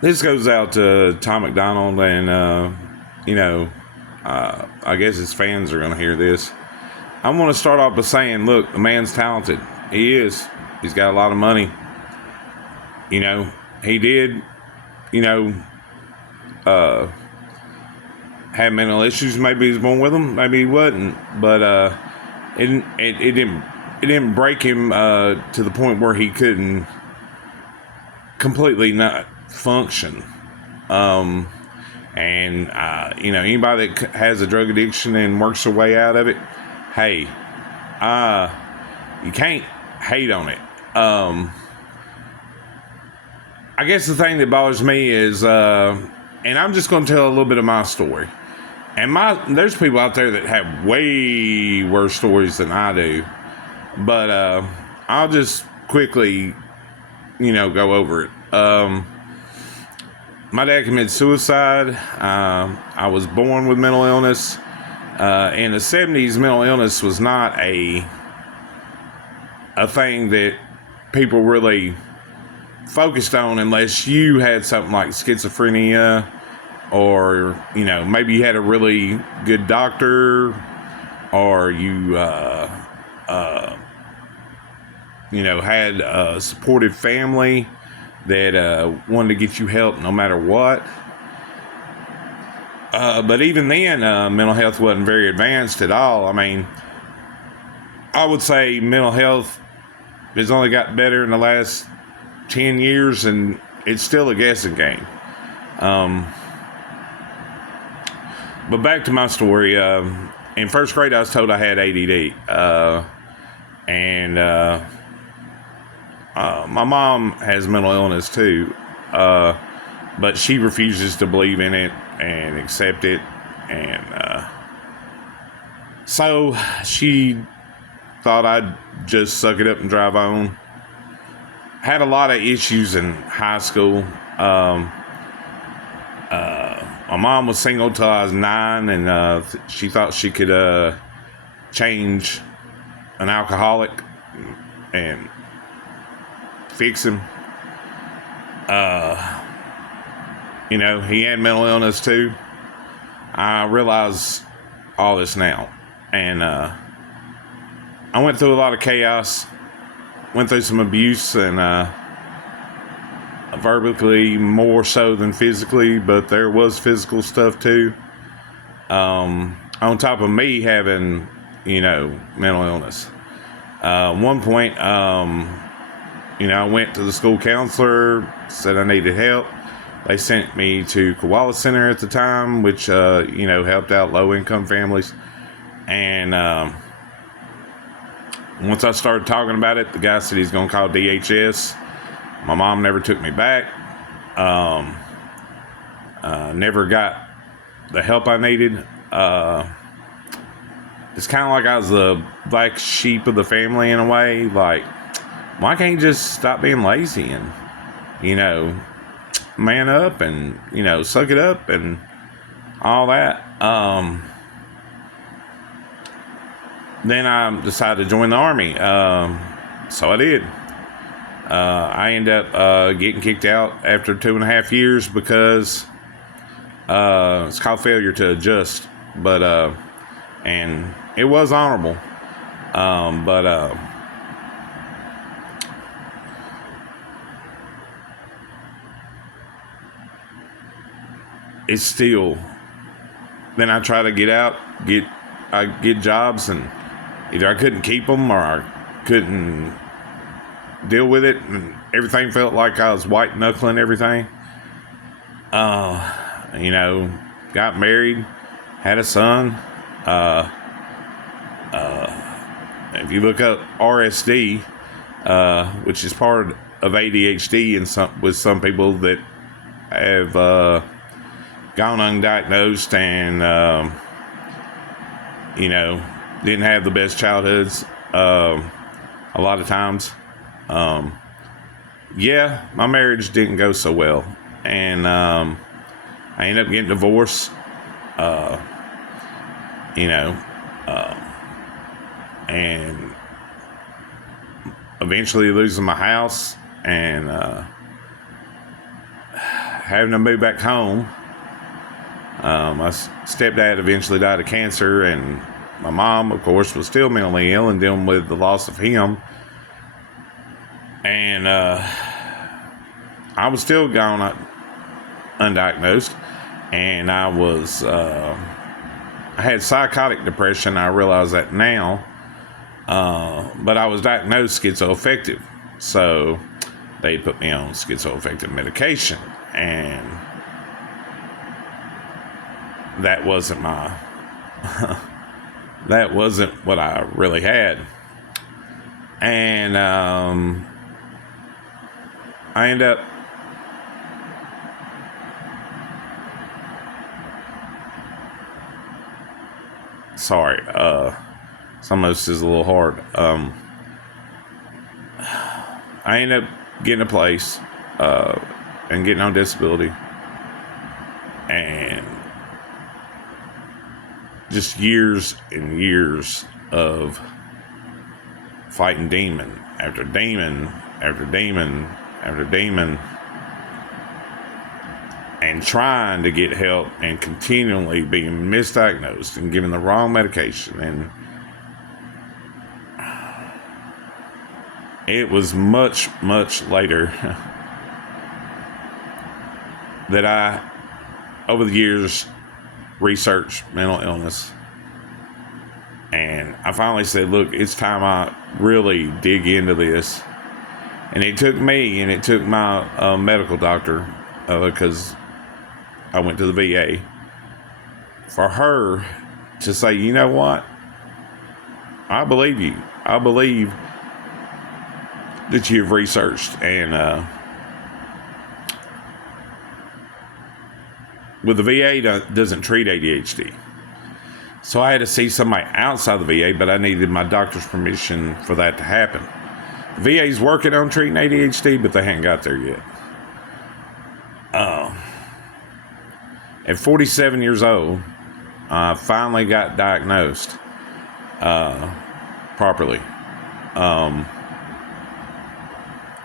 This goes out to Tom McDonald, and I guess his fans are going to hear this. I want to start off by saying, look, the man's talented. He is. He's got a lot of money. You know, he did. You know, had mental issues. Maybe he was born with them. Maybe he wasn't. But it didn't break him to the point where he couldn't completely not function. Anybody that has a drug addiction and works their way out of it, hey, you can't hate on it. I guess the thing that bothers me is, and I'm just going to tell a little bit of my story. And there's people out there that have way worse stories than I do. But I'll just quickly, go over it. My dad committed suicide. I was born with mental illness. In the 70s, mental illness was not a thing that people really focused on unless you had something like schizophrenia, or maybe you had a really good doctor, or you had a supportive family that wanted to get you help no matter what. But even then, mental health wasn't very advanced at all. I mean, I would say mental health has only got better in the last 10 years, and it's still a guessing game. But back to my story. In first grade, I was told I had ADD. My mom has mental illness too, but she refuses to believe in it and accept it. And so she thought I'd just suck it up and drive on. Had a lot of issues in high school. My mom was single till I was 9, and she thought she could change an alcoholic and fix him. He had mental illness too. I realize all this now, and I went through a lot of chaos. Went through some abuse, and verbally more so than physically, but there was physical stuff too. On top of me having, mental illness. One point, I went to the school counselor, said I needed help. They sent me to Koala Center at the time, which, helped out low-income families. And once I started talking about it, the guy said he's going to call DHS. My mom never took me back. Never got the help I needed. It's kind of like I was the black sheep of the family in a way. Like, why can't you just stop being lazy and, man up and, suck it up and all that. Then I decided to join the Army. So I did. I ended up getting kicked out after 2.5 years because it's called failure to adjust. But and it was honorable. But it's still. Then I try to get out, I get jobs, and either I couldn't keep them or I couldn't deal with it, and everything felt like I was white knuckling everything. Got married, had a son. If you look up RSD, which is part of ADHD, and with some people that have gone undiagnosed and didn't have the best childhoods a lot of times. My marriage didn't go so well, and I ended up getting divorced. And eventually losing my house, and having to move back home. My stepdad eventually died of cancer, and my mom, of course, was still mentally ill and dealing with the loss of him. And I was still gone undiagnosed, and I had psychotic depression. I realize that now, but I was diagnosed schizoaffective, so they put me on schizoaffective medication, and that wasn't that wasn't what I really had. And I ended up sorry, some of this is a little hard. I ended up getting a place and getting on disability, and just years and years of fighting demon after demon after demon after demon, and trying to get help, and continually being misdiagnosed and given the wrong medication. And it was much, much later that I, over the years, researched mental illness. And I finally said, look, it's time I really dig into this. And it took me, and it took my medical doctor, because I went to the VA, for her to say, you know what? I believe you. I believe that you've researched, and with the VA doesn't treat ADHD. So I had to see somebody outside the VA, but I needed my doctor's permission for that to happen. VA's working on treating ADHD, but they haven't got there yet. At 47 years old, I finally got diagnosed properly.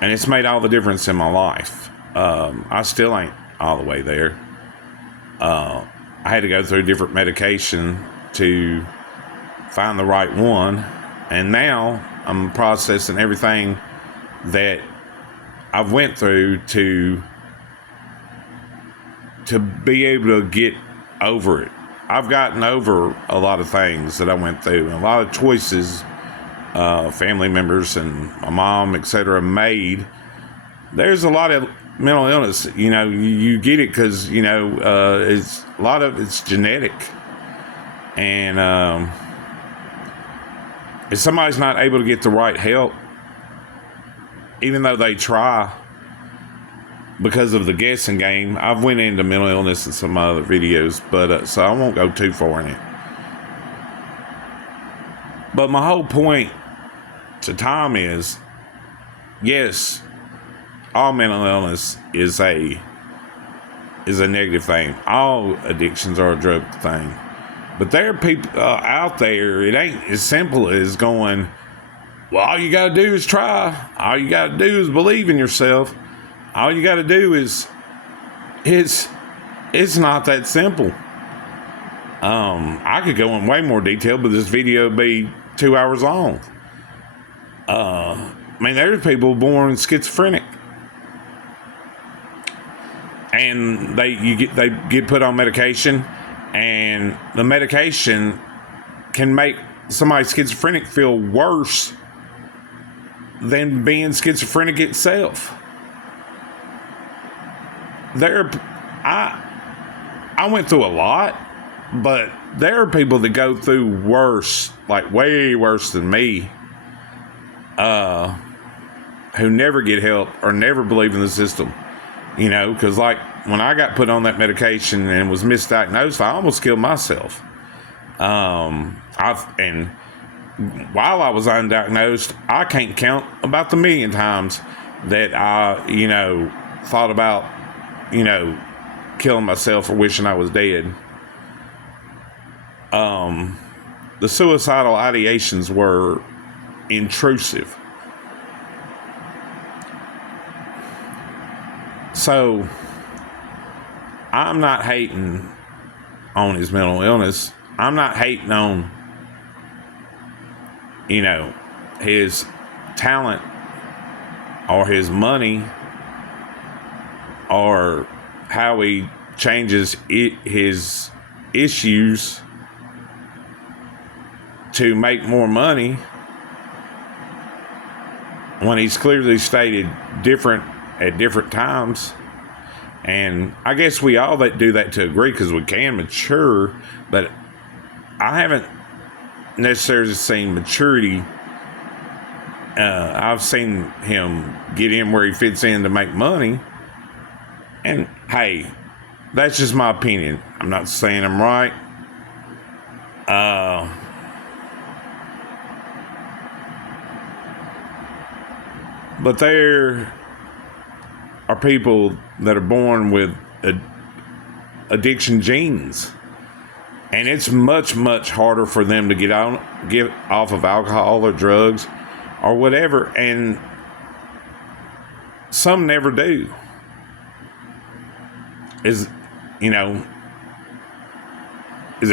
And it's made all the difference in my life. I still ain't all the way there. I had to go through different medication to find the right one. And now I'm processing everything that I've went through to be able to get over it. I've gotten over a lot of things that I went through, and a lot of choices family members and my mom, etc., made. There's a lot of mental illness. You get it because it's a lot of it's genetic, and if somebody's not able to get the right help, even though they try, because of the guessing game. I've went into mental illness in some other videos, but so I won't go too far in it. But my whole point to Tom is, yes, all mental illness is a negative thing. All addictions are a drug thing. But there are people out there, it ain't as simple as going, well, all you got to do is try. All you got to do is believe in yourself. All you got to do is, it's not that simple. I could go in way more detail, but this video would be 2 hours long. There's people born schizophrenic, and they get put on medication, and the medication can make somebody schizophrenic feel worse than being schizophrenic itself. I went through a lot, but there are people that go through worse, like way worse than me, who never get help or never believe in the system. Because like when I got put on that medication and was misdiagnosed, I almost killed myself. And while I was undiagnosed, I can't count about the million times that I, thought about, killing myself or wishing I was dead. The suicidal ideations were intrusive. So I'm not hating on his mental illness. I'm not hating on, his talent or his money or how he changes his issues to make more money when he's clearly stated different at different times. And I guess we all that do that to agree because we can mature, but I haven't necessarily seen maturity. I've seen him get in where he fits in to make money. And hey, that's just my opinion. I'm not saying I'm right. But there are people that are born with addiction genes. And it's much, much harder for them to get off of alcohol or drugs or whatever. And some never do. Is it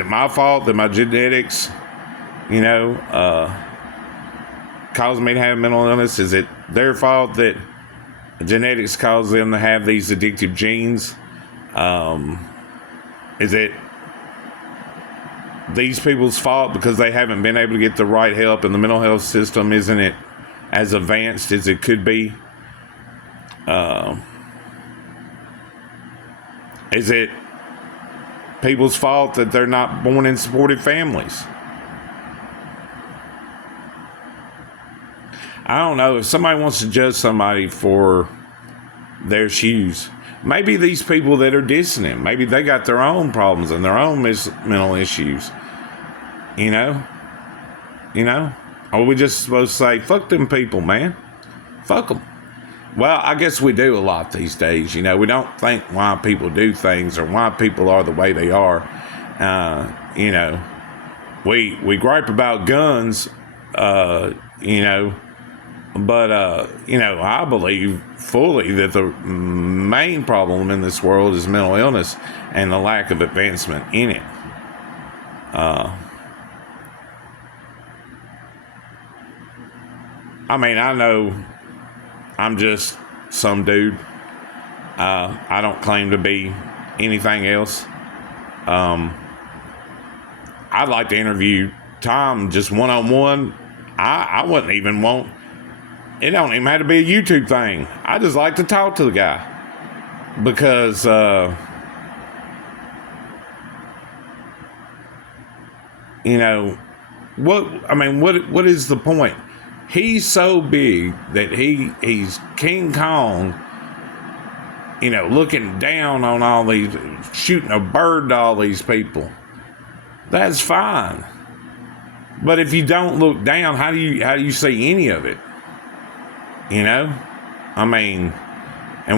my fault that my genetics, cause me to have mental illness? Is it their fault that genetics cause them to have these addictive genes? Is it these people's fault because they haven't been able to get the right help and the mental health system isn't it as advanced as it could be? Is it people's fault that they're not born in supportive families? I don't know. If somebody wants to judge somebody for their shoes, maybe these people that are dissing him, maybe they got their own problems and their own mental issues. Are we just supposed to say, fuck them people, man? Fuck them. Well, I guess we do a lot these days. We don't think why people do things or why people are the way they are. We gripe about guns, but, I believe fully that the main problem in this world is mental illness and the lack of advancement in it. I know I'm just some dude. I don't claim to be anything else. I'd like to interview Tom just one-on-one. I wouldn't even want... It don't even have to be a YouTube thing. I just like to talk to the guy. Because... what is the point? He's so big that he's King Kong, looking down on all these, shooting a bird to all these people. That's fine. But if you don't look down, how do you see any of it? And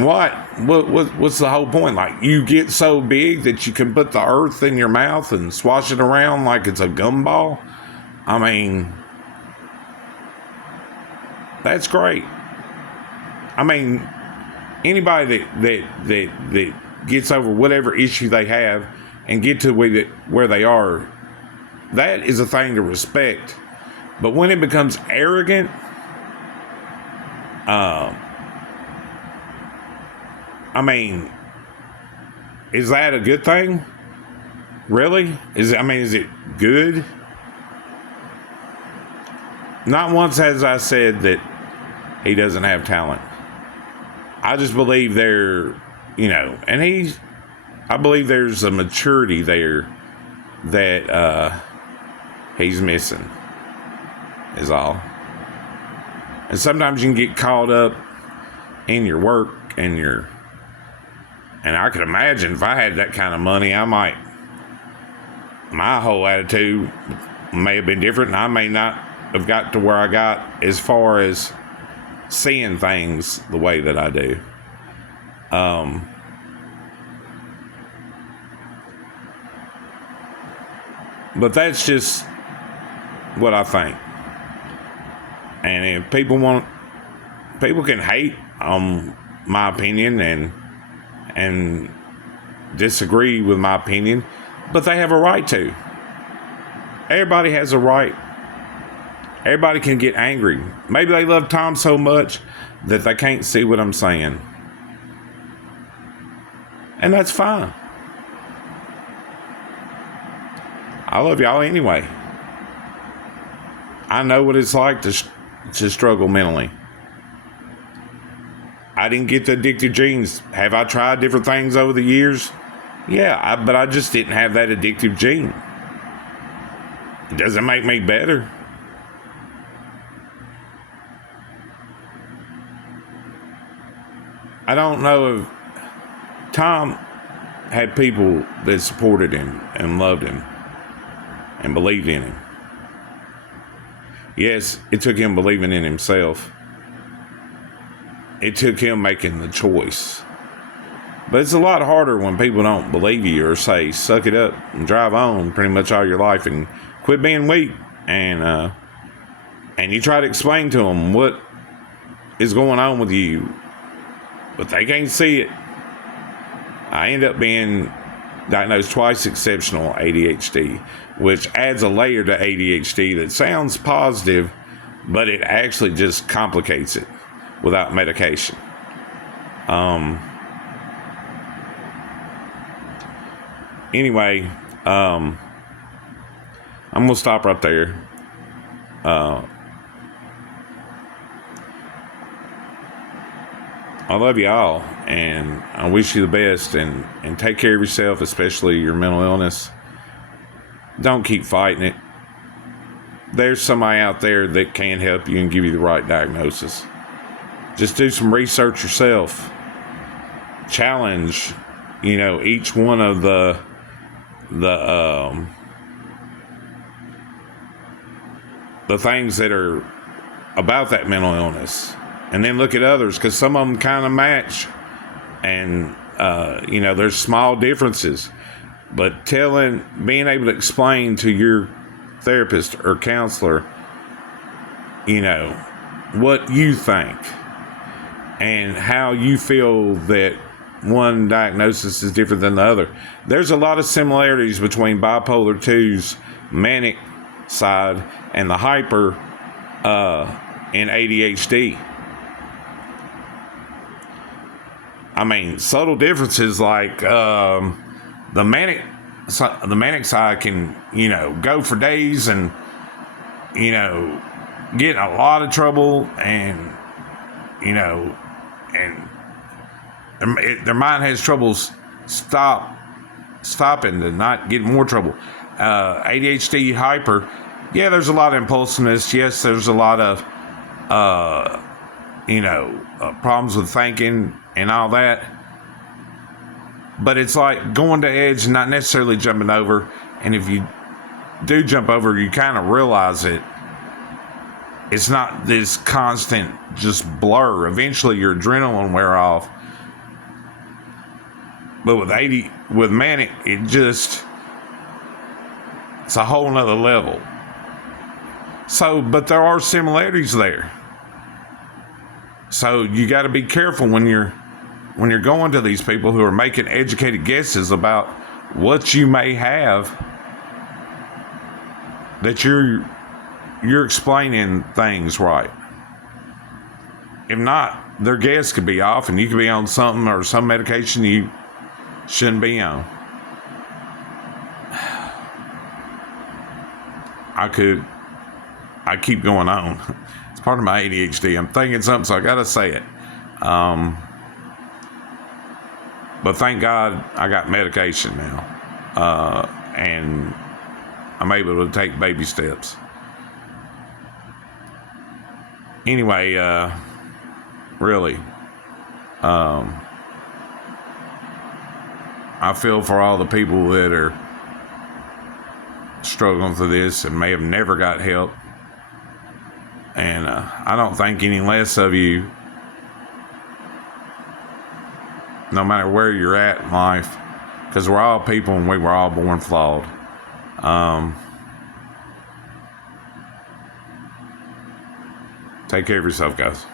what's the whole point? Like, you get so big that you can put the earth in your mouth and swash it around like it's a gumball? That's great. Anybody that gets over whatever issue they have and get to where they are, that is a thing to respect. But when it becomes arrogant, is that a good thing? Really? Is it good? Not once has I said that he doesn't have talent. I just believe I believe there's a maturity there that he's missing, is all. And sometimes you can get caught up in your work and I could imagine if I had that kind of money, my whole attitude may have been different, and I may not have got to where I got as far as seeing things the way that I do. But that's just what I think. And if people can hate on my opinion and disagree with my opinion, but they have a right to. Everybody has a right. Everybody can get angry. Maybe they love Tom so much that they can't see what I'm saying. And that's fine. I love y'all anyway. I know what it's like to struggle mentally. I didn't get the addictive genes. Have I tried different things over the years? Yeah, but I just didn't have that addictive gene. It doesn't make me better. I don't know if Tom had people that supported him and loved him and believed in him. Yes, it took him believing in himself. It took him making the choice. But it's a lot harder when people don't believe you or say, suck it up and drive on pretty much all your life and quit being weak. And you try to explain to them what is going on with you, but they can't see it. I end up being diagnosed twice exceptional ADHD, which adds a layer to ADHD that sounds positive, but it actually just complicates it without medication. Anyway, I'm going to stop right there. I love y'all, and I wish you the best, and take care of yourself, especially your mental illness. Don't keep fighting it. There's somebody out there that can help you and give you the right diagnosis. Just do some research yourself. Challenge, each one of the things that are about that mental illness. And then look at others, because some of them kind of match. And, there's small differences. But being able to explain to your therapist or counselor, what you think and how you feel that one diagnosis is different than the other. There's a lot of similarities between bipolar 2's manic side and the hyper in ADHD. I mean, subtle differences like the manic side can, go for days and, get in a lot of trouble and, and their mind has trouble stopping to not get more trouble. ADHD hyper, yeah, there's a lot of impulsiveness. Yes, there's a lot of, problems with thinking and all that. But it's like going to edge and not necessarily jumping over. And if you do jump over, you kind of realize it's not this constant just blur. Eventually your adrenaline wear off. But with manic, it's a whole nother level. So, but there are similarities there. So you got to be careful when you're going to these people who are making educated guesses about what you may have, that you're explaining things right. If not, their guess could be off and you could be on something or some medication you shouldn't be on. I keep going on. It's part of my ADHD. I'm thinking something, so I gotta say it. But thank God I got medication now. And I'm able to take baby steps. Anyway, really, I feel for all the people that are struggling through this and may have never got help. And I don't think any less of you, no matter where you're at in life, because we're all people and we were all born flawed. Take care of yourself, guys.